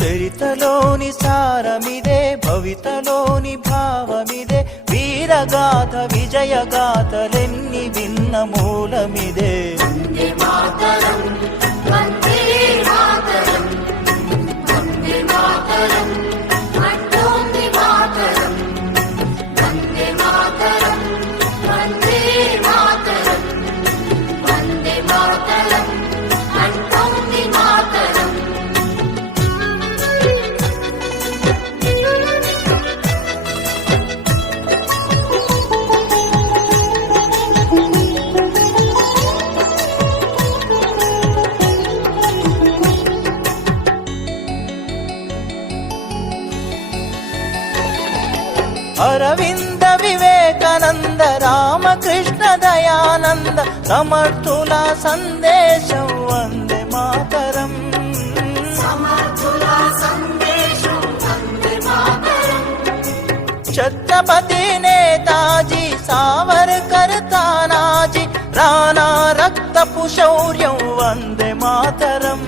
చరితలోని సారమిదే భవితలోని భావమిదే వీరగాథ విజయగాథలెన్ని భిన్న మూలమిదే. మాతరం, మాతరం, మాతరం. సమర్థుల సందేశం వందే మాతరం. ఛత్రపతి నేతాజీ సావర్కర్ తానాజీ రాణా రక్తపు శౌర్యం వందే మాతరం.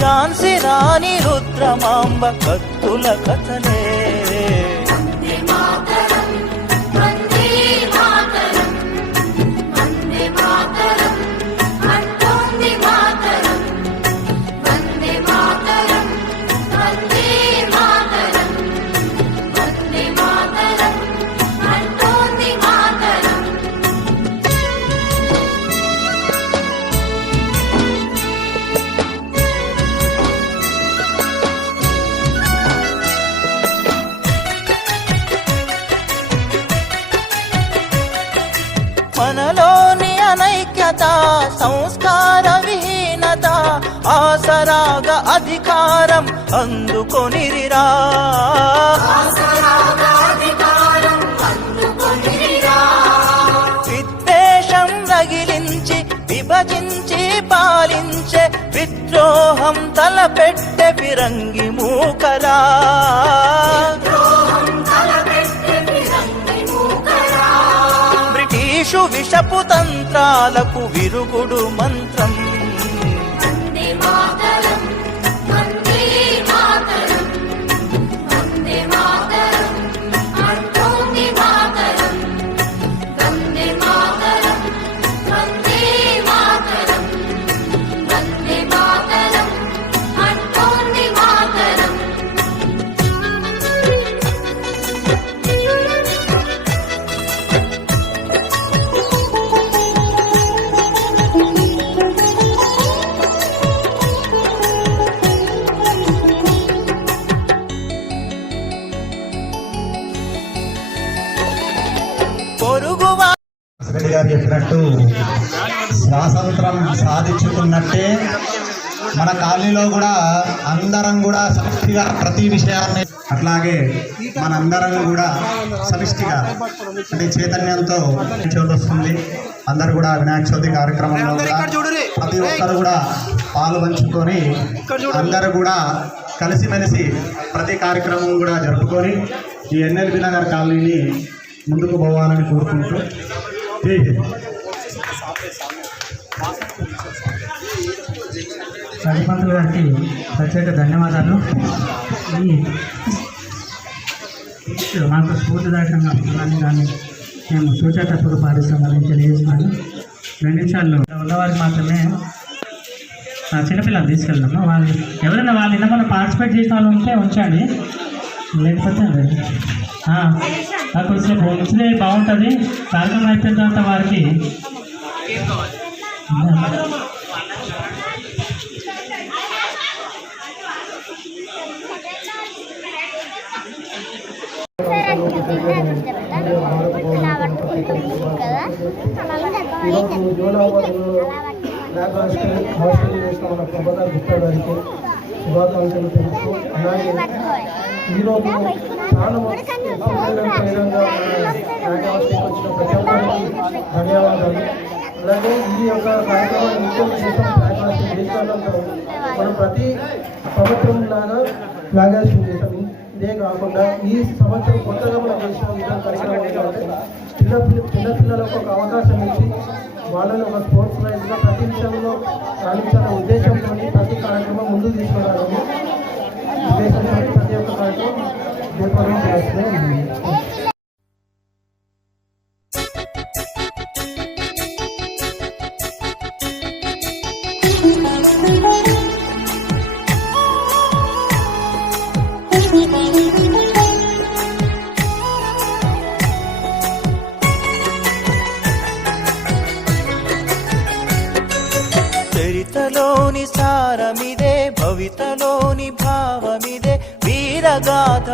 ఝాన్సీ రాణి రుద్రమాంబ కత్తుల కథలే అనైక్యత సంస్కార విహీనత ఆసరాగ అధికారం అందుకొనిరిరా. విద్వేషం రగిలించి విభజించి పాలించే విద్రోహం తలపెట్టె ఫిరంగి మూకరా. విషపు తంత్రాలకు విరుగుడు మంత్రం. స్వాతంత్రం సాధించుకున్నట్టే మన కాలనీలో కూడా అందరం కూడా సమిష్టిగా ప్రతి విషయాన్ని అట్లాగే మనందరం కూడా సమిష్టిగా అంటే చైతన్యంతో చోటు వస్తుంది అందరు కూడా వినాయక చవితి కార్యక్రమంలో కూడా ప్రతి ఒక్కరు కూడా పాలు పంచుకొని అందరూ కూడా కలిసిమెలిసి ప్రతి కార్యక్రమం కూడా జరుపుకొని ఈ ఎన్ఎల్బి నగర్ కాలనీని ముందుకు పోవాలని కోరుకుంటూ. సరిపంతులు గారికి ప్రత్యేక ధన్యవాదాలు. ఈ మాకు స్ఫూర్తిదాయకంగా ఉండాలని దాన్ని మేము చూచేటప్పుడు పాటిస్తామని తెలియజేస్తున్నాను. రెండు నిమిషాల్లో ఉన్నవారికి మాత్రమే చిన్నపిల్లలు తీసుకెళ్దాము? వాళ్ళు ఎవరైనా వాళ్ళు నిన్న మనం పార్టిసిపేట్ చేసిన వాళ్ళు ఉంటే ఉంచండి. లేకపోతే లేదు. ఆ, ఉంచితే బాగుంటుంది. కార్యక్రమం అయిపోయిన తర్వాత వారికి హాస్టల్ చేసిన మన శుభాకాంక్షలు అలాగే ఈరోజు వచ్చిన ప్రతి ఒక్కరికి ధన్యవాదాలు. అలాగే ఈ యొక్క కార్యక్రమాన్ని ముఖ్యం చేసిన దేశాలలో మనం ప్రతి సంవత్సరం లాగా ఫ్లాగ్ హాస్టింగ్ చేసాం. ఇదే కాకుండా ఈ సంవత్సరం కొత్తగా మనం చేసిన విధాన కార్యక్రమం ఏంటంటే చిన్న చిన్నపిల్లలకు ఒక అవకాశం ఇచ్చి వాళ్ళని ఒక స్పోర్ట్స్ రైజ్గా ప్రతి విషయంలో రాణించాలనే ఉద్దేశంతో ప్రతి కార్యక్రమం ముందుకు తీసుకురావాలని ఉద్దేశంతో ప్రతి ఒక్క కార్యక్రమం ఏర్పాటు చేస్తున్నాం.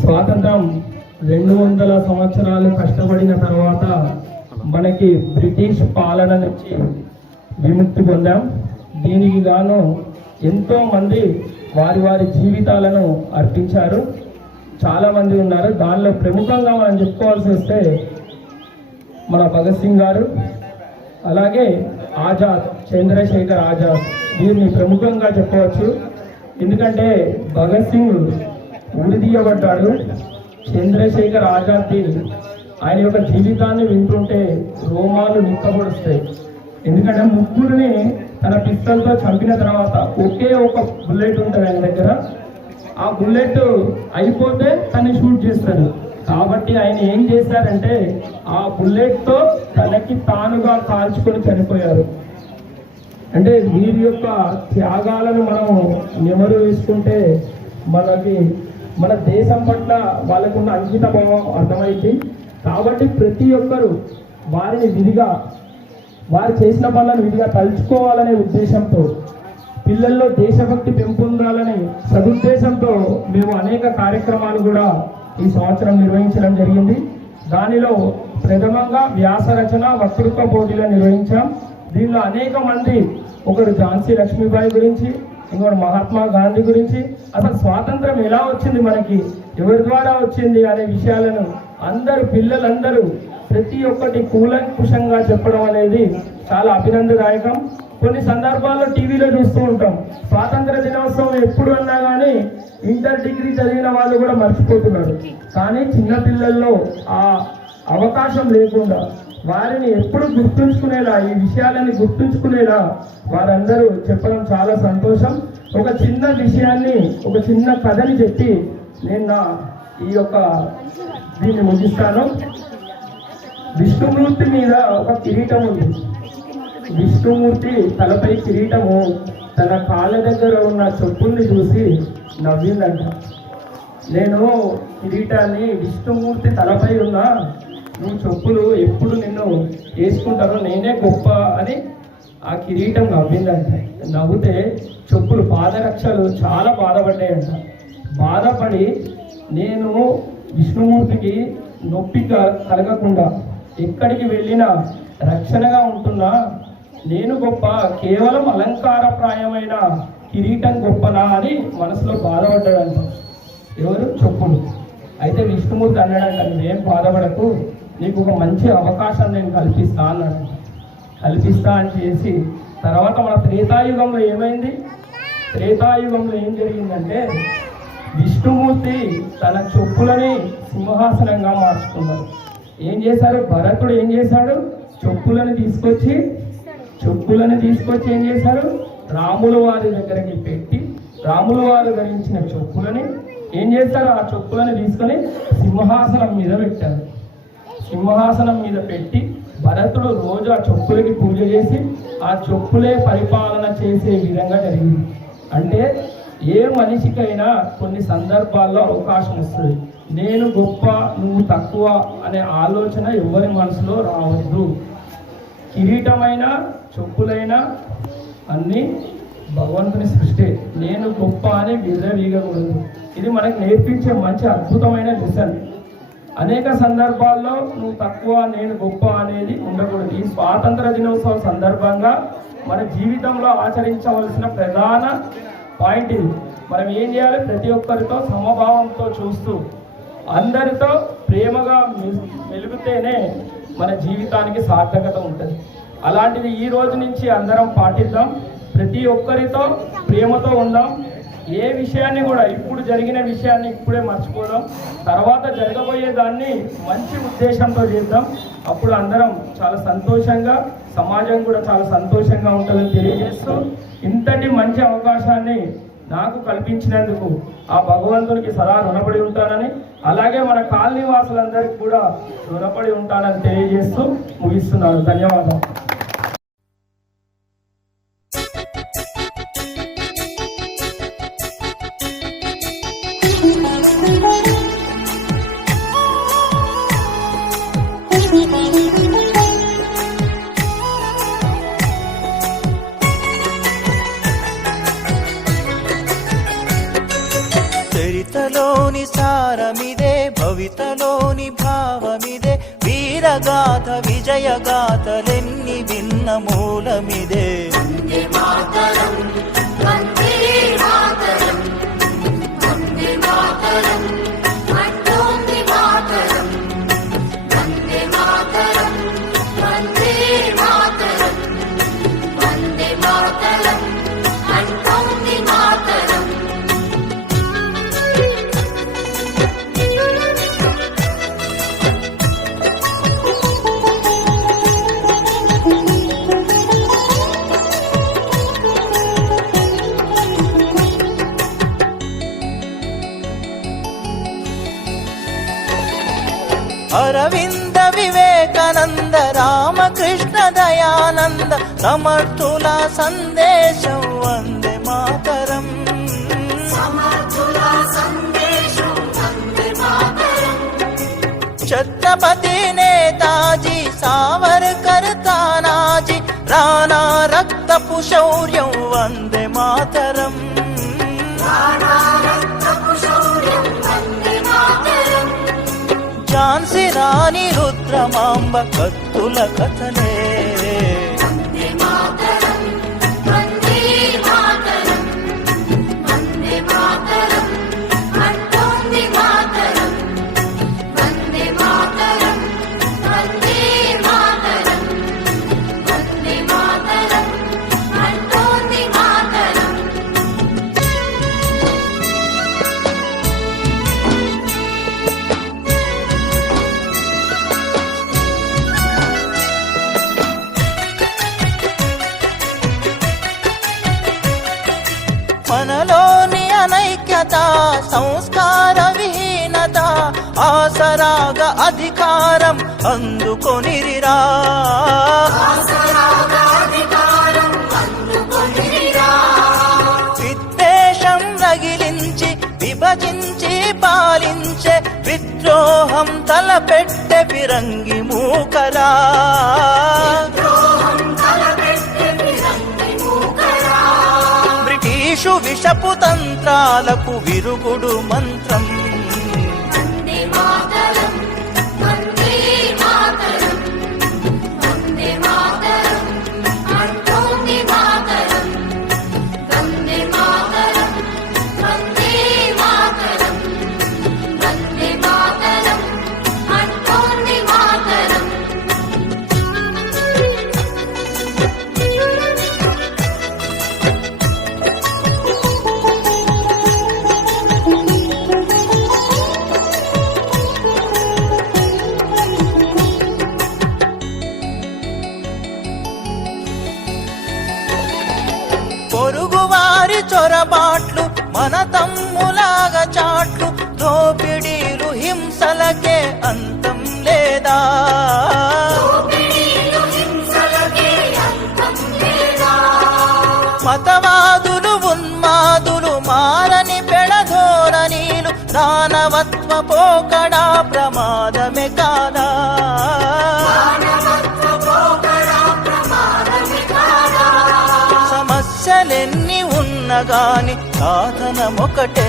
స్వాతంత్రం రెండు వందల సంవత్సరాలు కష్టపడిన తర్వాత మనకి బ్రిటిష్ పాలన నుంచి విముక్తి పొందాం. దీనికి గాను ఎంతో మంది వారి వారి జీవితాలను అర్పించారు. చాలామంది ఉన్నారు. దానిలో ప్రముఖంగా మనం చెప్పుకోవాల్సి వస్తే మన భగత్ సింగ్ గారు అలాగే ఆజాద్ చంద్రశేఖర్ ఆజాద్ వీరిని ప్రముఖంగా చెప్పవచ్చు. ఎందుకంటే భగత్ సింగ్ ఉరిదీయబడ్డాడు చంద్రశేఖర్ ఆజాద్ ఆయన యొక్క జీవితాన్ని వింటుంటే రోమాలు నిక్కబడుస్తాయి. ఎందుకంటే ముగ్గురిని తన పిస్తల్తో చంపిన తర్వాత ఒకే ఒక బుల్లెట్ ఉంటుంది ఆయన దగ్గర. ఆ బుల్లెట్ అయిపోతే తను షూట్ చేస్తాడు. కాబట్టి ఆయన ఏం చేశారంటే ఆ బుల్లెట్తో తనకి తానుగా కాల్చుకొని చనిపోయారు. అంటే వీరి యొక్క త్యాగాలను మనం నెమరు వేసుకుంటే మనకి మన దేశం పట్ల వాళ్ళకున్న అంకిత భావం అర్థమైంది. కాబట్టి ప్రతి ఒక్కరు వారిని విధిగా వారు చేసిన పనులను విధిగా తలుచుకోవాలనే ఉద్దేశంతో పిల్లల్లో దేశభక్తి పెంపొందాలని సదుద్దేశంతో మేము అనేక కార్యక్రమాలు కూడా ఈ సంవత్సరం నిర్వహించడం జరిగింది. దానిలో ప్రథమంగా వ్యాస రచన వక్తృత్వ పోటీలు నిర్వహించాం. దీనిలో అనేక మంది ఒకరు ఝాన్సీ లక్ష్మీబాయి గురించి ఇంకొకరు మహాత్మా గాంధీ గురించి. అసలు స్వాతంత్రం ఎలా వచ్చింది మనకి? ఎవరి ద్వారా వచ్చింది అనే విషయాలను అందరు పిల్లలందరూ ప్రతి ఒక్కటి కూలంకుషంగా చెప్పడం అనేది చాలా అభినందదాయకం. కొన్ని సందర్భాల్లో టీవీలో చూస్తూ ఉంటాం. స్వాతంత్ర దినోత్సవం ఎప్పుడు అన్నా కానీ ఇంటర్ డిగ్రీ చదివిన వాళ్ళు కూడా మర్చిపోతున్నారు. కానీ చిన్నపిల్లల్లో ఆ అవకాశం లేకుండా వారిని ఎప్పుడు గుర్తుంచుకునేలా ఈ విషయాలని గుర్తుంచుకునేలా వారందరూ చెప్పడం చాలా సంతోషం. ఒక చిన్న విషయాన్ని ఒక చిన్న కథని చెప్పి నేను నా ఈ యొక్క దీన్ని ముగిస్తాను. విష్ణుమూర్తి మీద ఒక కిరీటం ఉంది. విష్ణుమూర్తి తలపై కిరీటము తన కాళ్ళ దగ్గర ఉన్న చెప్పుల్ని చూసి నవ్విందంట. నేను కిరీటాన్ని విష్ణుమూర్తి తలపై ఉన్న నువ్వు చెప్పులు ఎప్పుడు నిన్ను వేసుకుంటారో నేనే గొప్ప అని ఆ కిరీటం నవ్విందంట. నవ్వుతే చెప్పులు పాదరక్షలు చాలా బాధపడ్డాయంట. బాధపడి నేను విష్ణుమూర్తికి నొప్పి కలగకుండా ఎక్కడికి వెళ్ళినా రక్షణగా ఉంటున్నా నేను గొప్ప కేవలం అలంకారప్రాయమైన కిరీటం గొప్పనా అని మనసులో బాధపడ్డాడంట. ఎవరు? చెప్పులు. అయితే విష్ణుమూర్తి అన్నాడంట నువ్వేం బాధపడకు నీకు ఒక మంచి అవకాశం నేను కల్పిస్తా అన్నాడు. కల్పిస్తా అని చేసి తర్వాత మన త్రేతాయుగంలో ఏమైంది? త్రేతాయుగంలో ఏం జరిగిందంటే విష్ణుమూర్తి తన చెప్పులని సింహాసనంగా మార్చుకున్నాడు. ఏం చేశారు భరతుడు ఏం చేశాడు? చెప్పులను తీసుకొచ్చి చెప్పులను తీసుకొచ్చి ఏం చేశారు? రాముల వారి దగ్గరికి పెట్టి రాముల వారు ధరించిన చెప్పులని ఏం చేశారు? ఆ చెప్పులను తీసుకొని సింహాసనం మీద పెట్టారు. సింహాసనం మీద పెట్టి భరతుడు రోజు ఆ చెప్పులకి పూజ చేసి ఆ చెప్పులే పరిపాలన చేసే విధంగా జరిగింది. అంటే ఏ మనిషికైనా కొన్ని సందర్భాల్లో అవకాశం వస్తుంది. నేను గొప్ప నువ్వు తక్కువ అనే ఆలోచన ఎవరి మనసులో రావద్దు. కిరీటమైన చెప్పులైన అన్నీ భగవంతుని సృష్టి. నేను గొప్ప అని విర్రవీగకూడదు. ఇది మనకు నేర్పించే మంచి అద్భుతమైన లెసన్. అనేక సందర్భాల్లో నువ్వు తక్కువ నేను గొప్ప అనేది ఉండకూడదు. ఈ స్వాతంత్ర దినోత్సవం సందర్భంగా మన జీవితంలో ఆచరించవలసిన ప్రధాన పాయింట్ ఇది. మనం ఏం చేయాలి? ప్రతి ఒక్కరితో సమభావంతో చూస్తూ అందరితో ప్రేమగా మె- మెలుగుతేనే మన జీవితానికి సార్థకత ఉంటుంది. అలాంటిది ఈ రోజు నుంచి అందరం పాటిద్దాం. ప్రతి ఒక్కరితో ప్రేమతో ఉందాం. ఏ విషయాన్ని కూడా ఇప్పుడు జరిగిన విషయాన్ని ఇప్పుడే మర్చిపోదాం. తర్వాత జరగబోయే దాన్ని మంచి ఉద్దేశంతో చేద్దాం. అప్పుడు అందరం చాలా సంతోషంగా సమాజం కూడా చాలా సంతోషంగా ఉంటుందని తెలియజేస్తూ ఇంతటి మంచి అవకాశాన్ని నాకు కల్పించినందుకు ఆ భగవంతునికి సదా రుణపడి ఉంటానని అలాగే మన కాలనీ వాసులందరికీ కూడా రుణపడి ఉంటానని తెలియజేస్తూ ముగిస్తున్నాను. ధన్యవాదాలు. భావమిదే వీరగాథ విజయగాథలెన్ని భిన్న మూలమిదే అరవింద వివేకానంద రామకృష్ణ దయానంద సమర్థుల సందేశం వందే మాతరం. ఛత్రపతి నేతాజీ సావర్కర్ తానాజీ రాణా రక్తపు శౌర్యం వందే మాతరం. ఝాన్సీ రాణి రుద్రమాంబ కత్తుల కథలే. హీనత సంస్కార విహీనత ఆసరాగ అధికారం అందుకొనిరిరా. విద్వేషం రగిలించి విభజించి పాలించే విద్రోహం తలపెట్టె విరంగి మూకరా. బ్రిటిషు తంత్రాలకు విరుగుడు మంత్రం హింసలకే అంతం లేదా? మతవాదులు ఉన్మాదులు మారని పెడధోరణీలు దానవత్వ పోకడా ప్రమాదమే కాదా? సమస్యలెన్ని ఉన్నగాని సాధనమొకటే.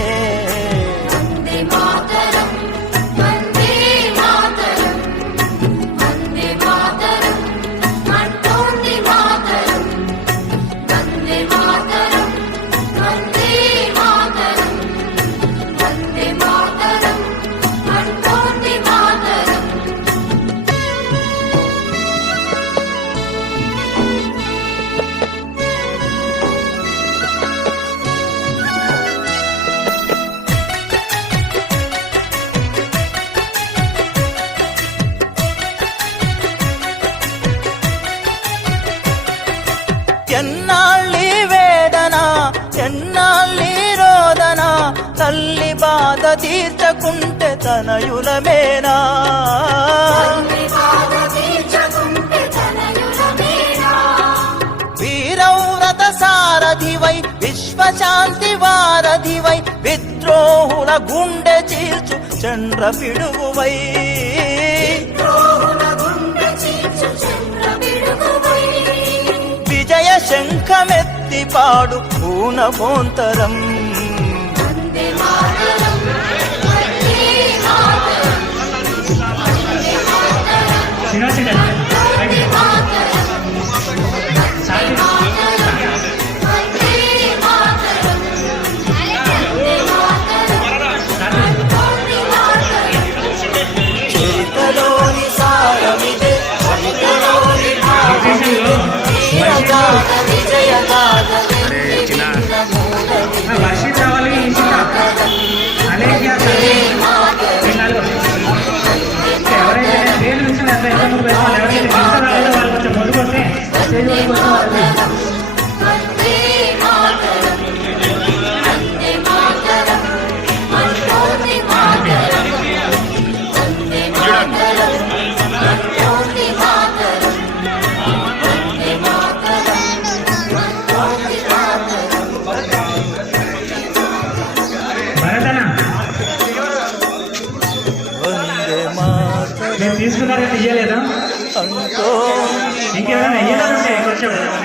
విశ్వశాంతి వారధివై విద్రోహుల గుండె చీల్చు చంద్ర పిడుగువై. విజయ శంఖమెత్తి పాడు పూన పోంతరం శ్రీనివాస్ చరితలోని దేని విషయం ఎంత ఎంత ముందు పెట్టాలి ఎవరైతే హింస రాలేదో వాళ్ళు కొంచెం ముందుకు వస్తే స్టేజ్ వరకు అంటో ఇంకేమైనా ఇయ్యాలంటే కొంచెం చరితలోని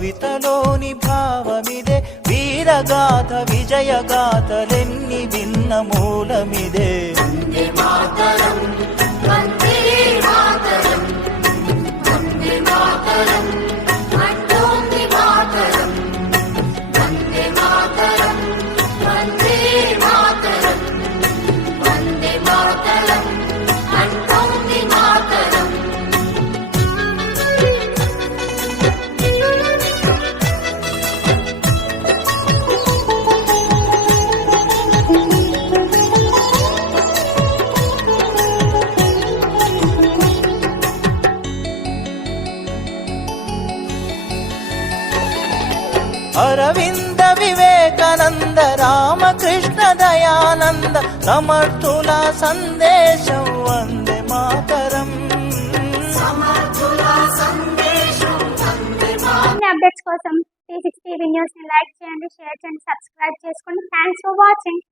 కవితలోని భావమిదే. వీరగాథ విజయగాథలెన్ని భిన్న మూలమిదే. మాతరం. సమర్థుల సందేశం వందే మాతరం. అప్డేట్స్ కోసం టీ సిక్స్ న్యూస్ని లైక్ చేయండి షేర్ చేయండి సబ్స్క్రైబ్ చేసుకోండి. Thanks for watching